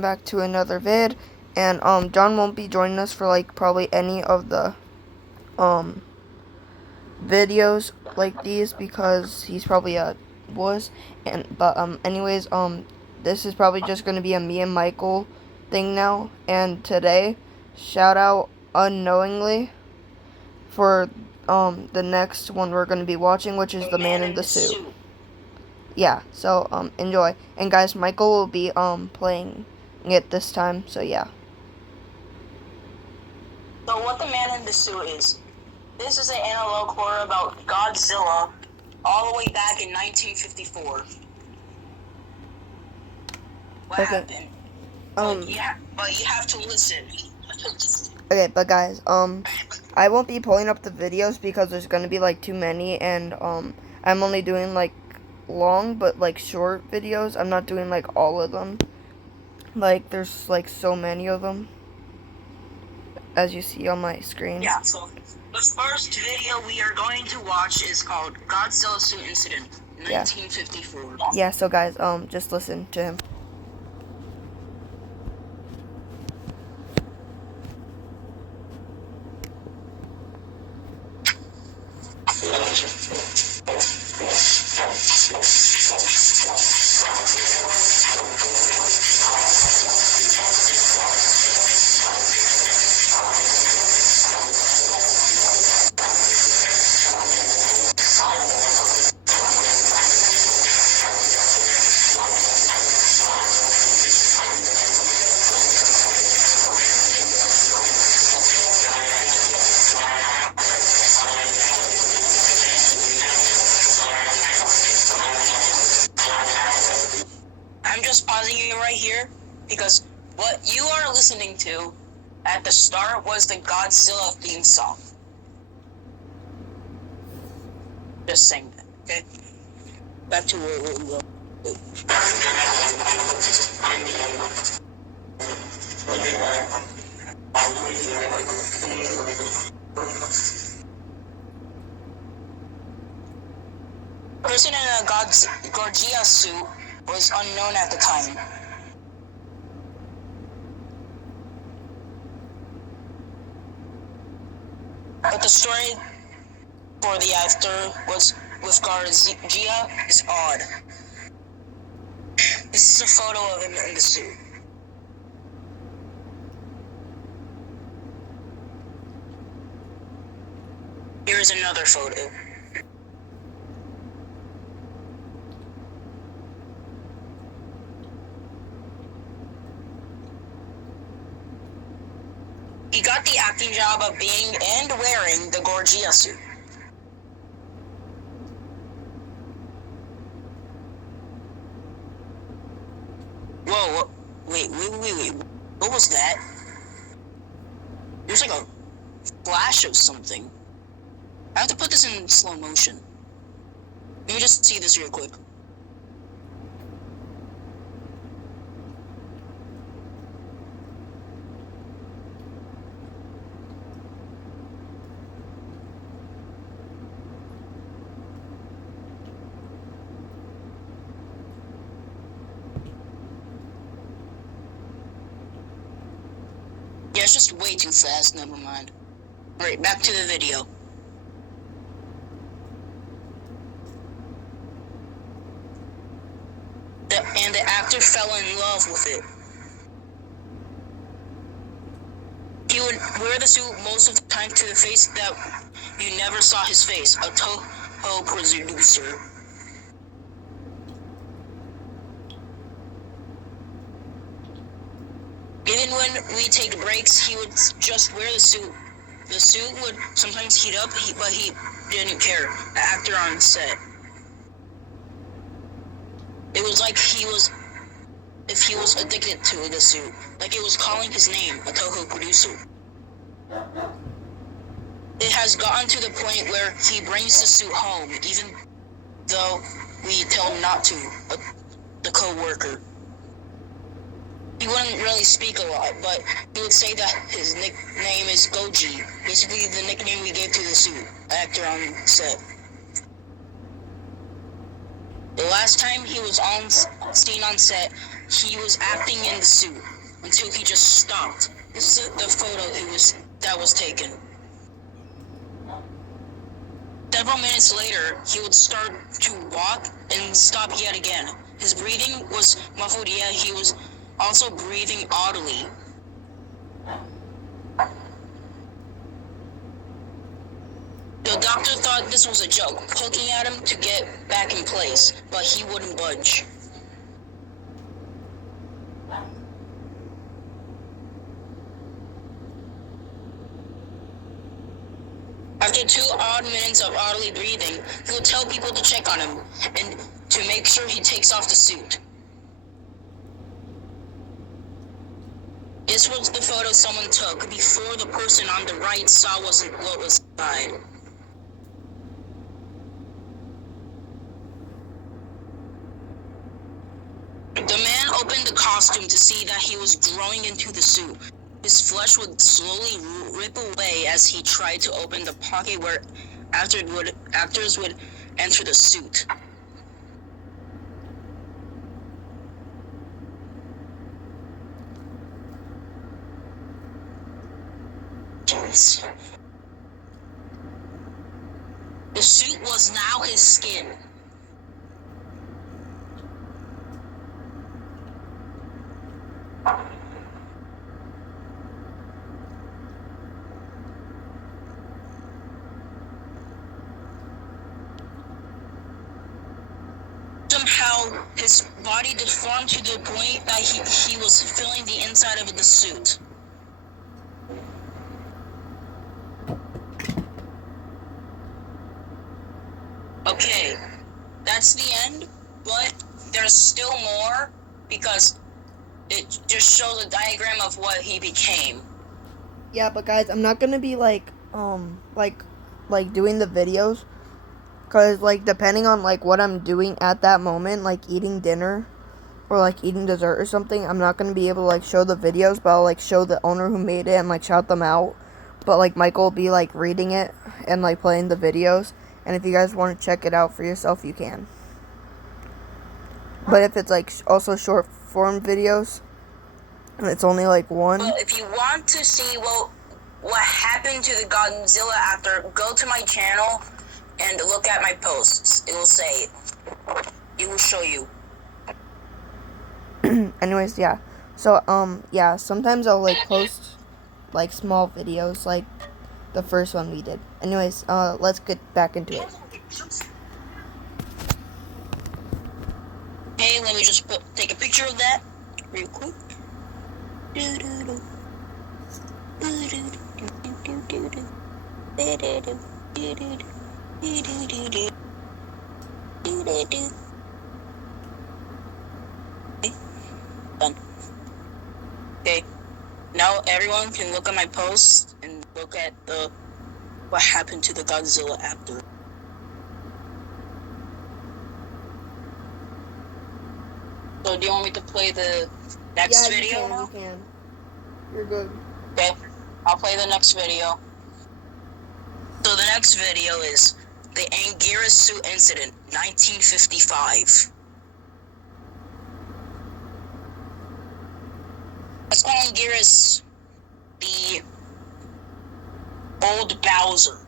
back to another vid, and John won't be joining us for like probably any of the um videos like these because he's probably was but anyways, this is probably just gonna be a me and Michael thing now. And today, shout out Unknowingly for the next one we're gonna be watching, which is The Man in the Suit. Yeah, so enjoy. And guys, Michael will be playing it this time, so yeah. So what The Man in the Suit is, this is an analog horror about Godzilla all the way back in 1954. What happened? But you have to listen. Okay, but guys, I won't be pulling up the videos because there's gonna be like too many, and I'm only doing like long but like short videos. I'm not doing like all of them. Like there's like so many of them, as you see on my screen. Yeah, so the first video we are going to watch is called Godzilla Suit Incident, 1954. Yeah, so guys, just listen to him. I'm just pausing you right here because what you are listening to at the start was the Godzilla theme song. Just saying that, okay? Back to where we were. The person in a Gorgia suit was unknown at the time. But the story for the actor was with Gorgia is odd. This is a photo of him in the suit. Here is another photo. He got the acting job of being and wearing the Gorgia suit. Whoa, wait, what was that? There's like a flash of something. I have to put this in slow motion. Let me just see this real quick. Yeah, it's just way too fast, never mind. Alright, back to the video. And the actor fell in love with it. He would wear the suit most of the time to the face that you never saw his face, a Toho producer. Even when we take breaks, he would just wear the suit. The suit would sometimes heat up, but he didn't care. The actor on set. It was like if he was addicted to the suit. Like it was calling his name, a Toho producer. It has gotten to the point where he brings the suit home, even though we tell him not to, the co-worker. He wouldn't really speak a lot, but he would say that his nickname is Goji, basically the nickname we gave to the suit, actor on set. The last time he was seen on set, he was acting in the suit until he just stopped. This is the photo that was taken. Several minutes later, he would start to walk and stop yet again. His breathing was muffled, yet he was also breathing oddly. The doctor thought this was a joke, poking at him to get back in place, but he wouldn't budge. After 2 odd minutes of oddly breathing, he would tell people to check on him and to make sure he takes off the suit. This was the photo someone took before the person on the right saw what was inside. The man opened the costume to see that he was growing into the suit. His flesh would slowly rip away as he tried to open the pocket where actors would enter the suit. The suit was now his skin. Somehow, his body deformed to the point that he was filling the inside of the suit. Okay, that's the end, but there's still more because it just shows a diagram of what he became. Yeah, but guys, I'm not gonna be like doing the videos, cause like depending on like what I'm doing at that moment, like eating dinner or like eating dessert or something, I'm not gonna be able to like show the videos, but I'll like show the owner who made it and like shout them out. But like Michael will be like reading it and like playing the videos, and if you guys want to check it out for yourself, you can. But if it's like also short form videos, and it's only like one. But if you want to see what happened to the Godzilla after, go to my channel and look at my posts. It will say, it will show you. Anyways, yeah. So yeah, sometimes I'll like post like small videos like the first one we did. Anyways, let's get back into it. Hey, let me just take a picture of that real quick. Done. Okay. Now everyone can look at my posts and look at what happened to the Godzilla after. So do you want me to play the next video now? You can. You're good. Okay, I'll play the next video. So the next video is the Anguirus suit incident, 1955. Let's call Anguirus the Old Bowser.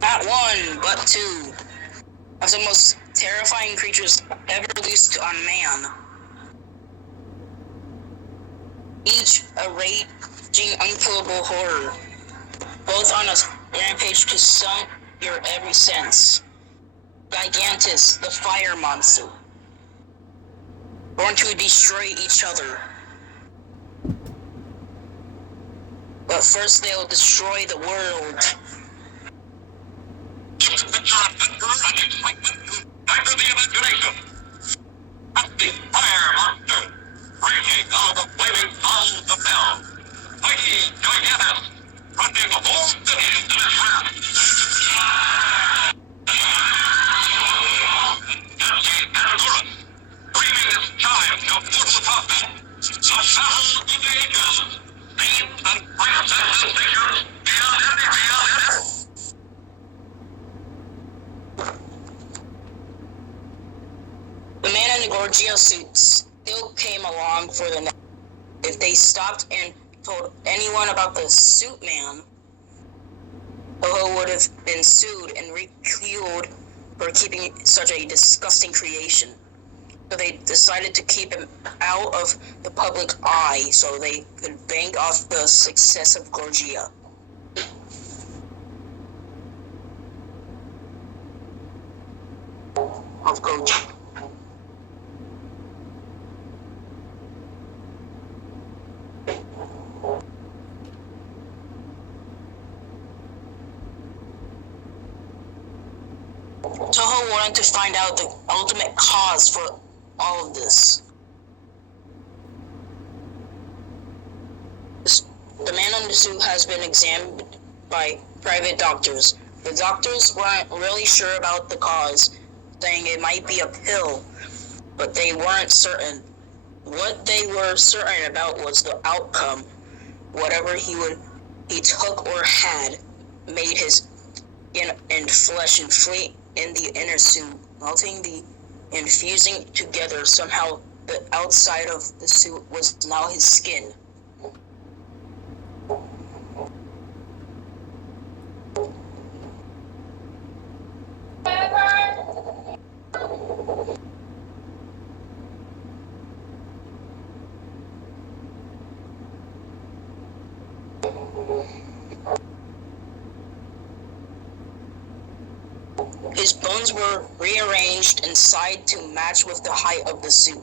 Not one, but two of the most terrifying creatures ever released on man. Each a raging, unkillable horror, both on a rampage to suck your every sense. Gigantus, the fire monster, born to destroy each other. But first they will destroy the world. After the evacuation, the fire monster, raging all the flaming balls of hell, mighty gigantus, running the whole city in a trap. Nancy Anasaurus, screaming his chimes of mortal combat. The battle of the ages, themes and fights and sensations beyond any real. The man in the Gorgio suit still came along for the night. If they stopped and told anyone about the suit man, Toho would have been sued and ridiculed for keeping such a disgusting creation. So they decided to keep him out of the public eye so they could bank off the success of Gorgia. Of Gorgia. Toho wanted to find out the ultimate cause for all of this. The man in the suit has been examined by private doctors. The doctors weren't really sure about the cause, saying it might be a pill, but they weren't certain. What they were certain about was the outcome. Whatever he took or had made his skin and flesh inflate in the inner suit, melting and fusing together. Somehow the outside of the suit was now his skin. His bones were rearranged inside to match with the height of the suit.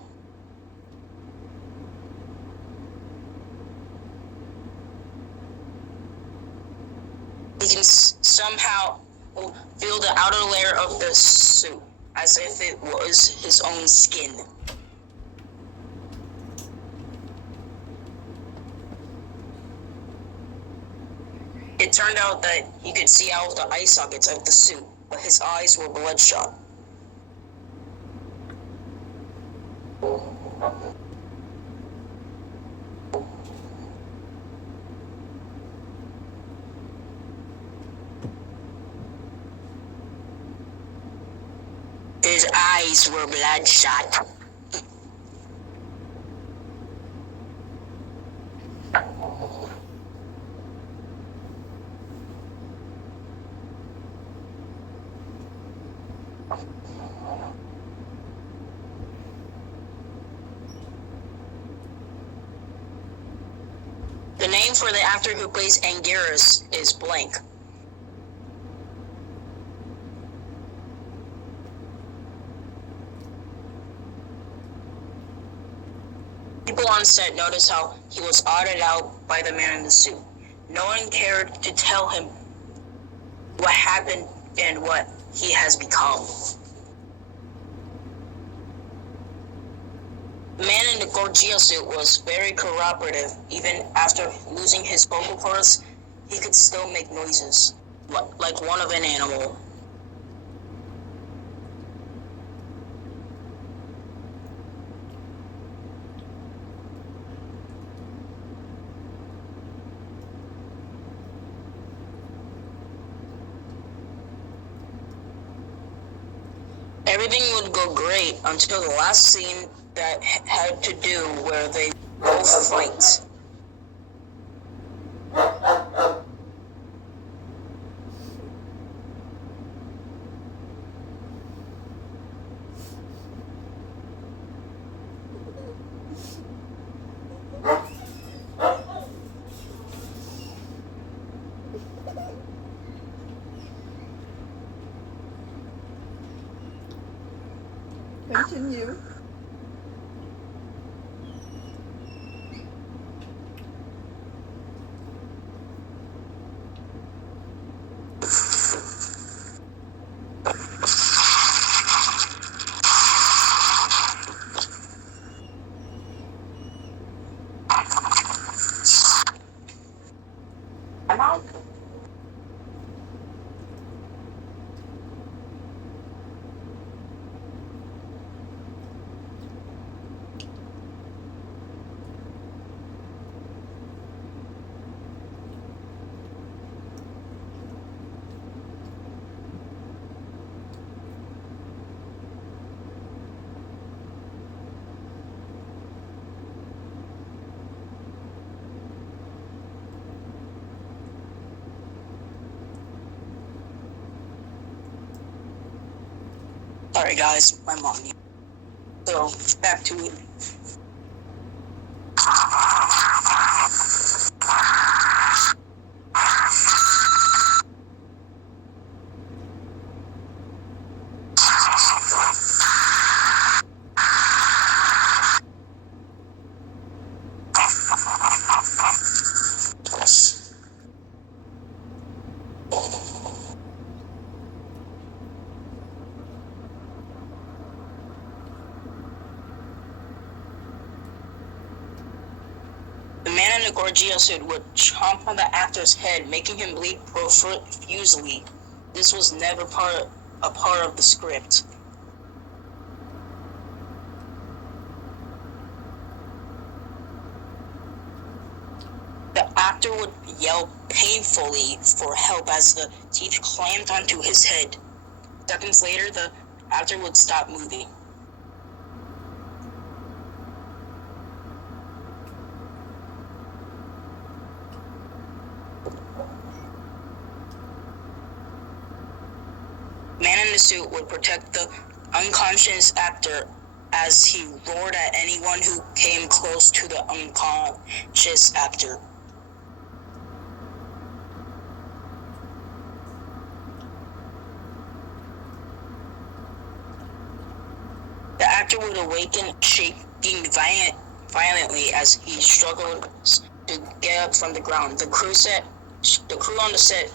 He can somehow feel the outer layer of the suit, as if it was his own skin. It turned out that he could see out of the eye sockets of the suit, but his eyes were bloodshot. His eyes were bloodshot. The name for the actor who plays Anguirus is blank. People on set noticed how he was odded out by the man in the suit. No one cared to tell him what happened and what he has become. The man in the Gorgio suit was very cooperative. Even after losing his vocal cords, he could still make noises, like one of an animal. Everything would go great until the last scene that had to do where they both fight. Continue. Sorry guys, my mom. So back to it. The man in the Gorgio suit would chomp on the actor's head, making him bleed profusely. This was never a part of the script. The actor would yell painfully for help as the teeth clamped onto his head. Seconds later, the actor would stop moving. The man in the suit would protect the unconscious actor as he roared at anyone who came close to the unconscious actor. The actor would awaken, shaking violently as he struggled to get up from the ground. The crew on the set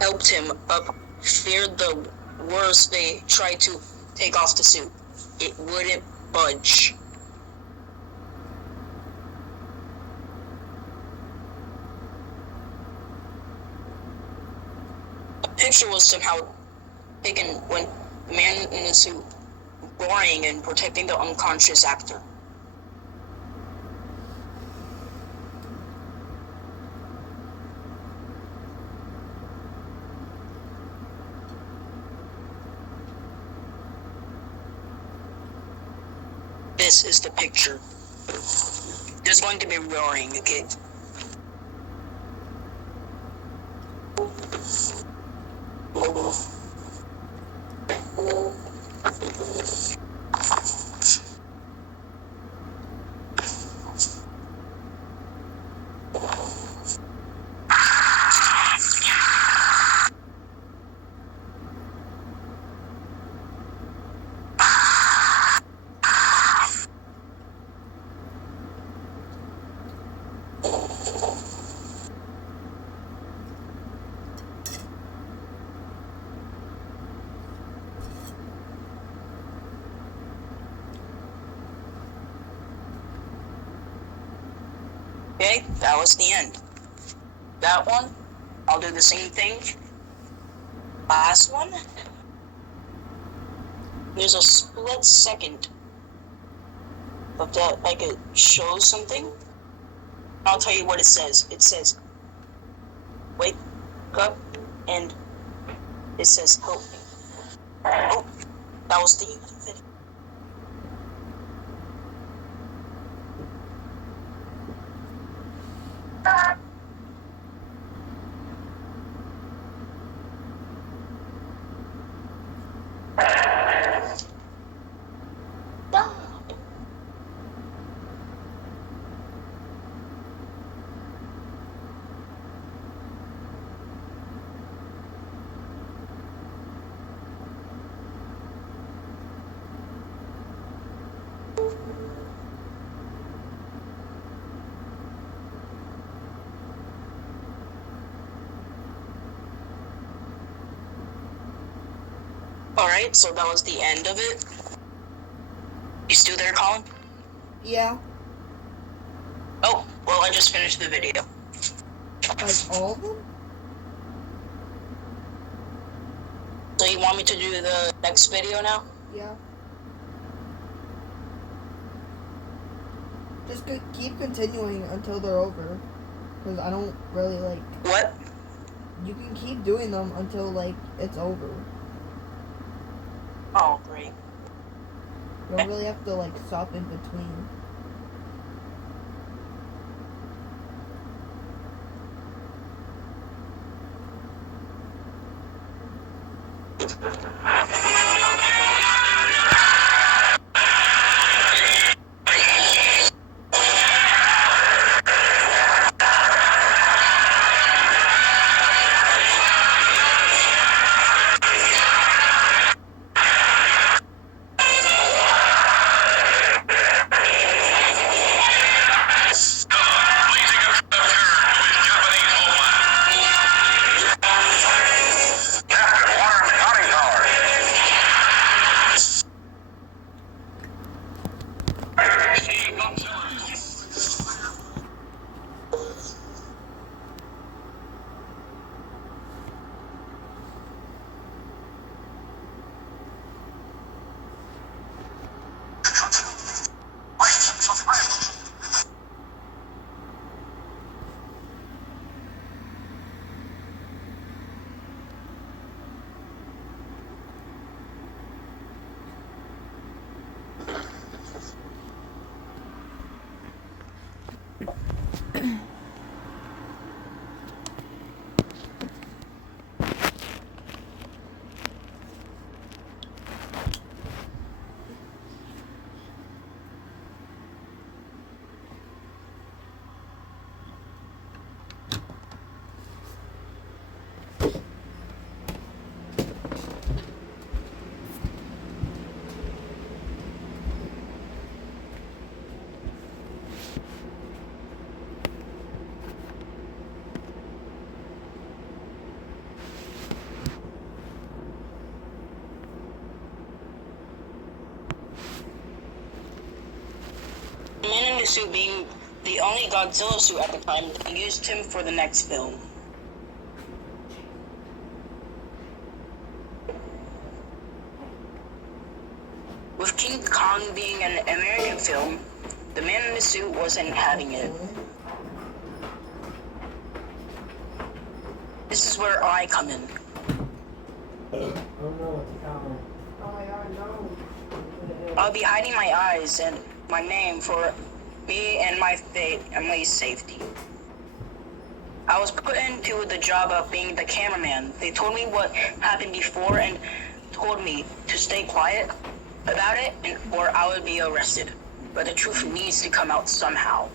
helped him up, feared the worst. They tried to take off the suit. It wouldn't budge. A picture was somehow taken when the man in the suit roaring and protecting the unconscious actor. This is the picture. There's going to be roaring, okay? Okay, that was the end. That one, I'll do the same thing. Last one, there's a split second of that, like it shows something. I'll tell you what it says. It says, wake up, and it says, help me. Oh, that was the end of it. Alright, so that was the end of it. You still there, Colin? Yeah. Oh, well, I just finished the video. Like all of them? So you want me to do the next video now? Yeah. Just keep continuing until they're over. Because I don't really like... What? You can keep doing them until, like, it's over. Oh, great. You don't really have to, like, stop in between. The man in the suit being the only Godzilla suit at the time, they used him for the next film. With King Kong being an American film, the man in the suit wasn't having it. This is where I come in. I'll be hiding my eyes and my name for me and my family's safety. I was put into the job of being the cameraman. They told me what happened before and told me to stay quiet about it or I would be arrested. But the truth needs to come out somehow.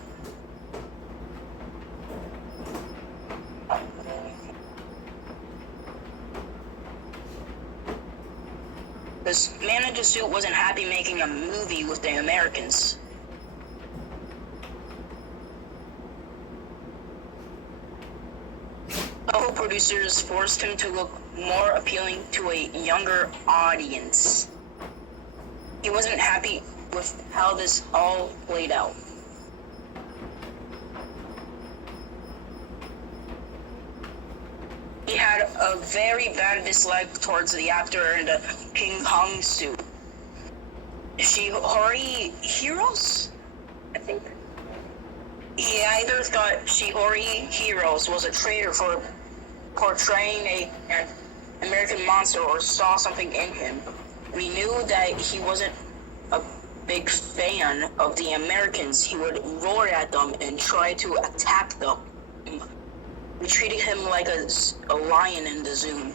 This man in the suit wasn't happy making a movie with the Americans. Fellow producers forced him to look more appealing to a younger audience. He wasn't happy with how this all played out. He had a very bad dislike towards the actor in the King Kong suit. Shihori Heroes? I think. He either thought Shihori Heroes was a traitor for portraying an American monster or saw something in him. We knew that he wasn't a big fan of the Americans. He would roar at them and try to attack them. We treated him like a lion in the zoo.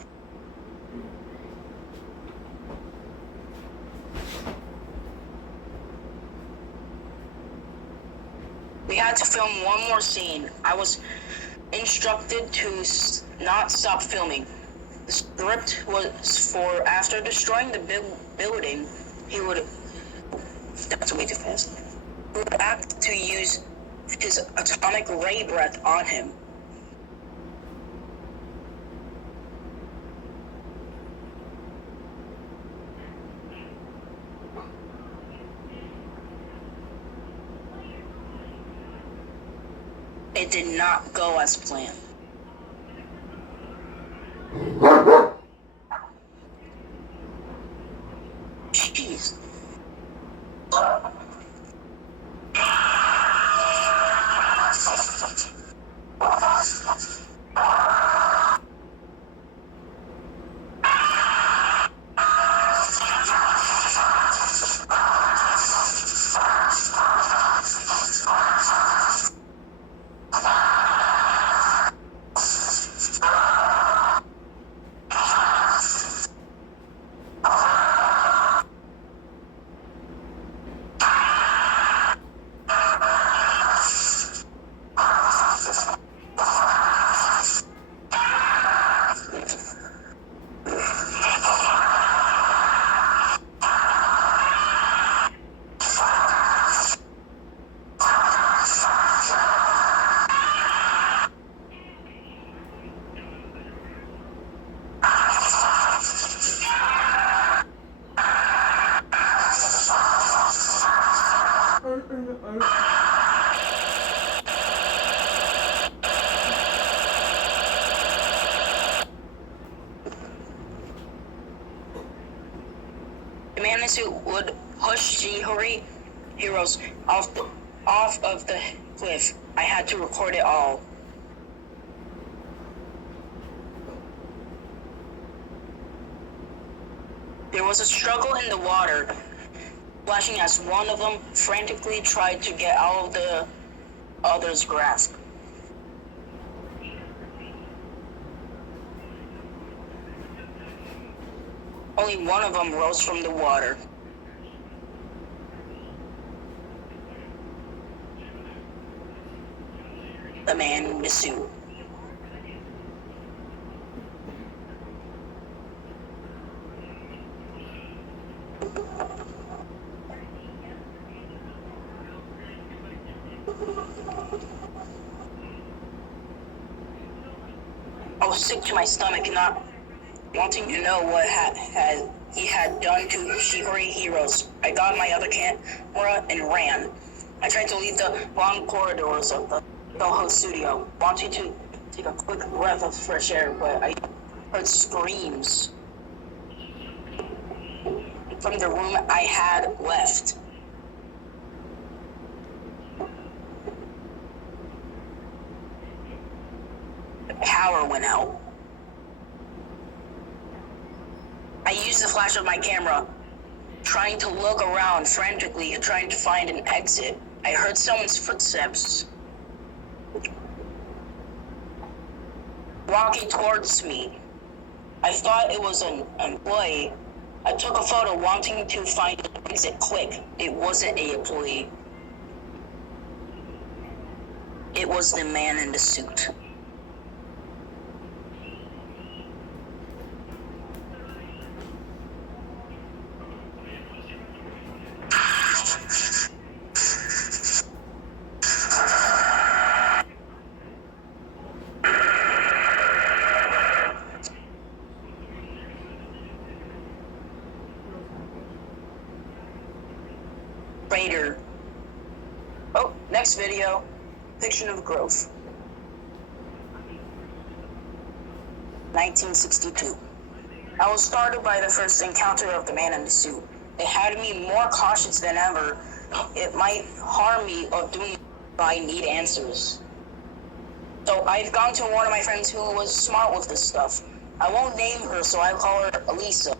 We had to film one more scene. I was instructed to not stop filming. The script was for after destroying the building, he would... That's way too fast. He would act to use his atomic ray breath on him. It did not go as planned. Jeez. The man in the suit would push Chihori Heroes off of the cliff. I had to record it all. There was a struggle in the water, splashing as one of them frantically tried to get out of the other's grasp. Only one of them rose from the water. The man in the suit. I was sick to my stomach, not wanting to know what he had done to Chihori Heroes. I got my other camera and ran. I tried to leave the long corridors of the Toho studio, wanting to take a quick breath of fresh air, but I heard screams from the room I had left. The power went out. I used the flash of my camera, trying to look around frantically, trying to find an exit. I heard someone's footsteps walking towards me. I thought it was an employee. I took a photo wanting to find an exit quick. It wasn't an employee. It was the man in the suit. Raider. Oh, next video. Fiction of Growth. 1962. I was startled by the first encounter of the man in the suit. It had me more cautious than ever. It might harm me of doing what I need answers. So I've gone to one of my friends who was smart with this stuff. I won't name her, so I call her Elisa.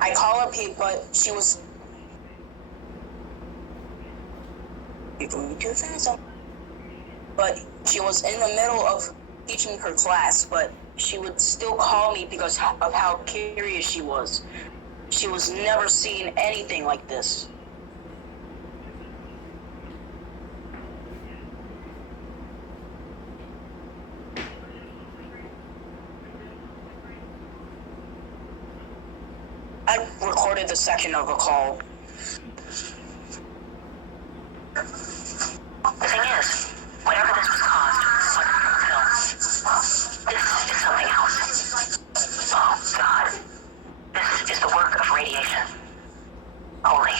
I call her Pete, but she was she was in the middle of teaching her class, but she would still call me because of how curious she was. She was never seen anything like this. I recorded the section of a call. The thing is, whatever this was caused wasn't from film. This is something else. Oh, God. This is the work of radiation. Holy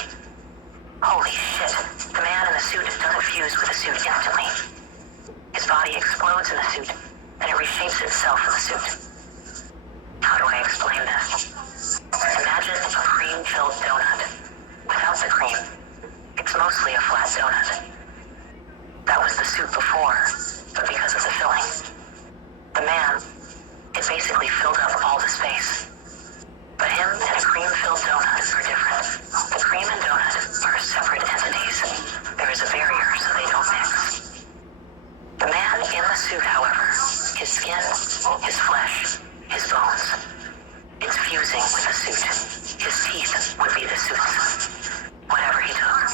shit. The man in the suit doesn't fuse with the suit instantly. His body explodes in the suit, and it reshapes itself in the suit. How do I explain this? Imagine a cream-filled donut. Without the cream, it's mostly a flat donut. That was the suit before, but because of the filling. The man, it basically filled up all the space. But him and a cream-filled donut are different. The cream and donut are separate entities. There is a barrier so they don't mix. The man in the suit, however, his skin, his flesh, his bones, it's fusing with the suit. His teeth would be the suit's. Whatever he took,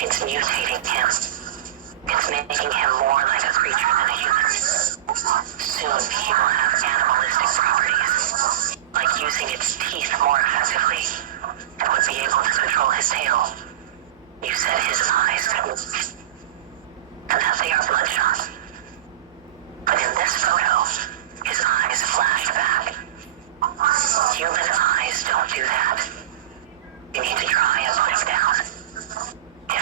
it's mutating him. It's making him more like a creature than a human. Soon he will have animalistic properties, like using its teeth more effectively, and would be able to control his tail. You said his eyes could move, and that they are bloodshot. But in this photo, his eyes flashed back. Human eyes don't do that. You need to try and put him down. If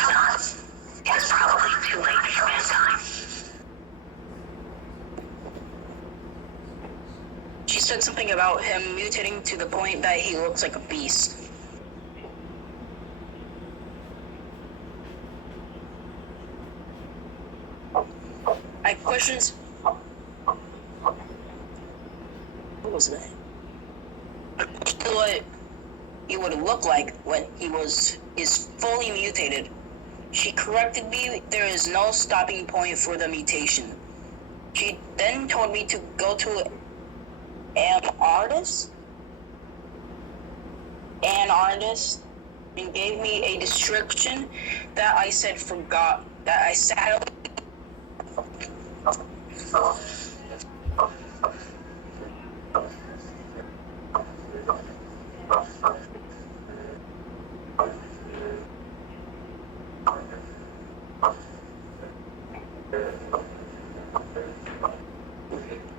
something about him mutating to the point that he looks like a beast. I questions. What was that? What he would look like when is fully mutated. She corrected me. There is no stopping point for the mutation. She then told me to go to an artist, and gave me a description that I said forgot. That I said.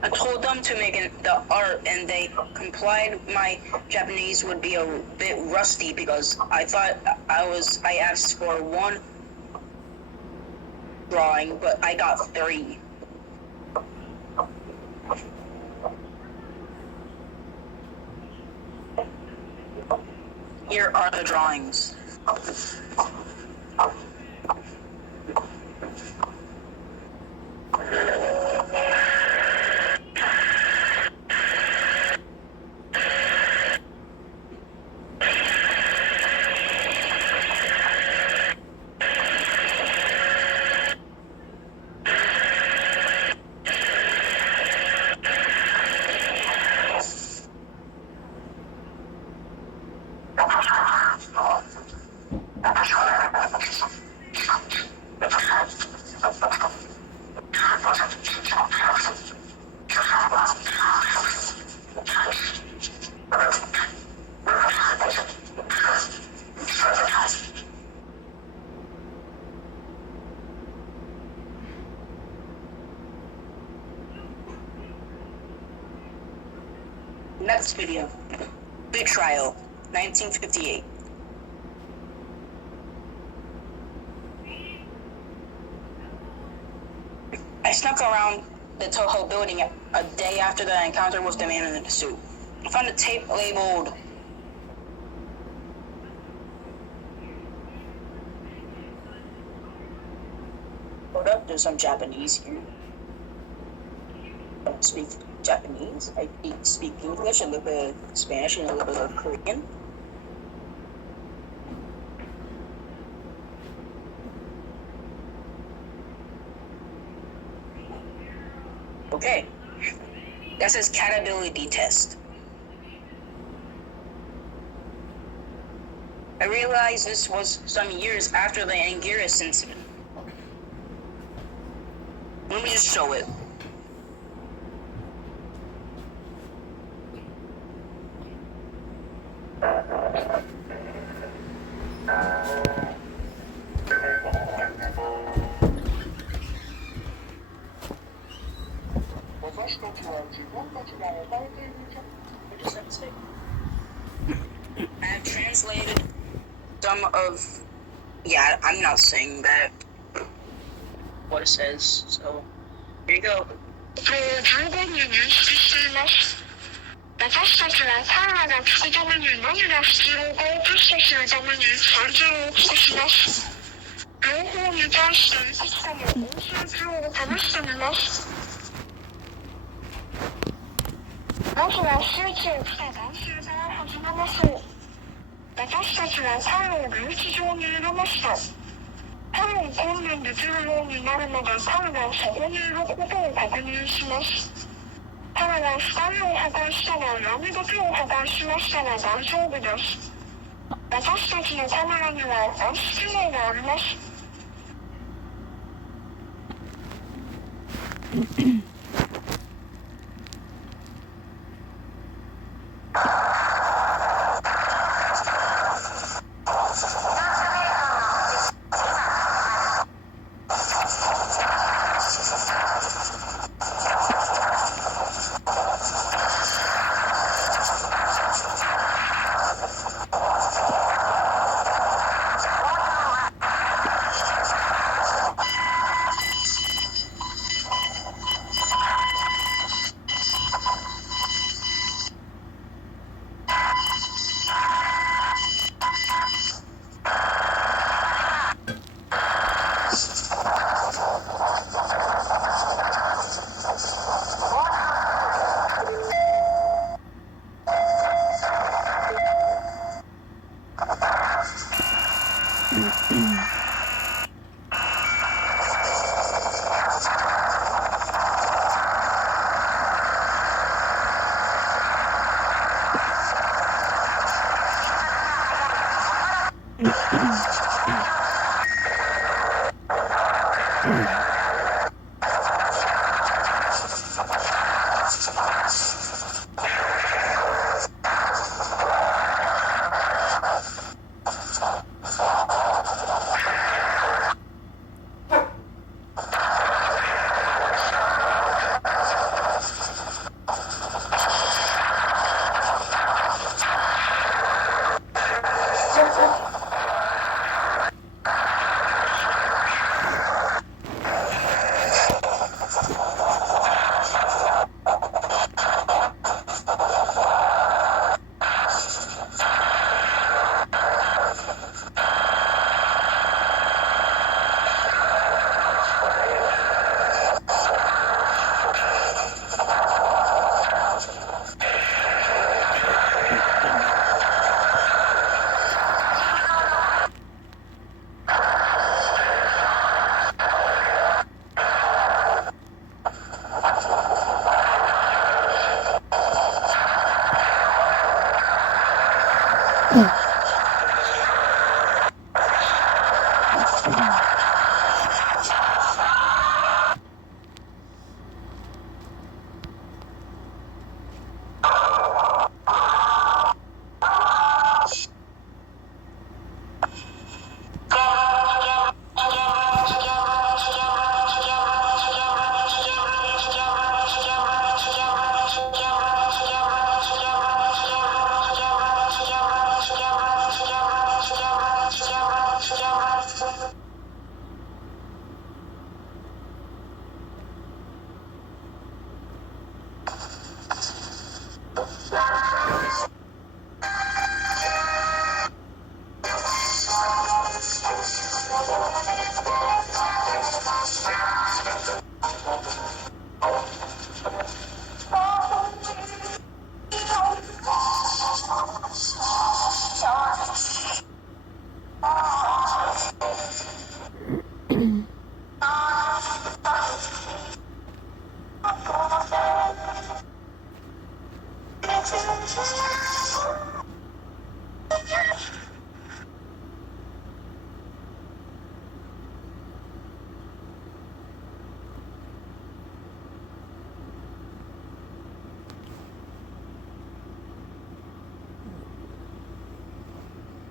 I told them to make the art, and they complied. My Japanese would be a bit rusty because I thought I asked for one drawing, but I got 3. Here are the drawings. Next video. Betrayal, 1958. I snuck around the Toho building a day after the encounter with the man in the suit. I found a tape labeled Hold up, there's some Japanese here. I don't speak Japanese. I speak English, a little bit of Spanish, and a little bit of Korean. Okay. That says catability test. I realized this was some years after the Anguirus incident. Let me just show it. I have translated some of, yeah, I'm not saying that, what it says, so, here you go. 私たちはサウナがつくために何が必要かをテストするために体験を起こします。両方に対していくつかの音声表を試してみます。まずはスーツを着た男性から始めましょう。私たちはパンをベンチ上に入れました。パンを訓練できるようになるのでパンがそこにいることを確認します。パンは光を破壊したら闇だけを破壊しましたが大丈夫です。私たちのカメラには暗視機能があります。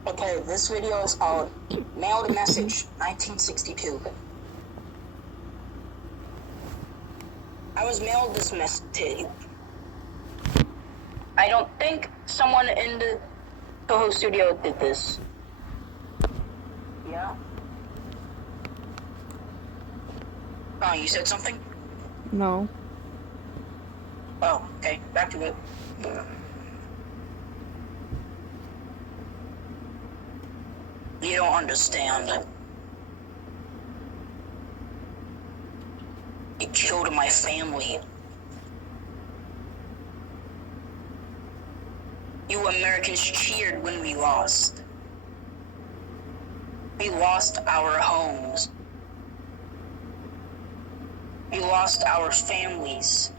Okay, this video is called Mailed Message 1962. I was mailed this message. I don't think someone in the Toho studio did this. Yeah? Oh, you said something? No. Oh, okay, back to it. You don't understand. You killed my family. You Americans cheered when we lost. We lost our homes. We lost our families.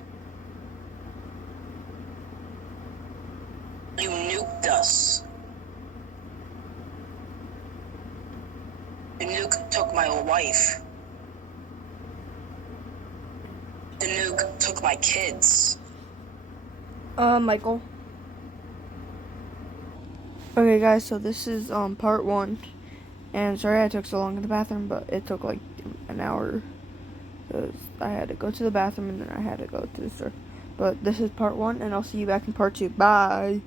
You nuked us. The nuke took my wife. The nuke took my kids. Michael. Okay, guys, so this is part 1, and sorry I took so long in the bathroom, but it took like an hour, because I had to go to the bathroom and then I had to go to the store. But this is part 1, and I'll see you back in part 2. Bye.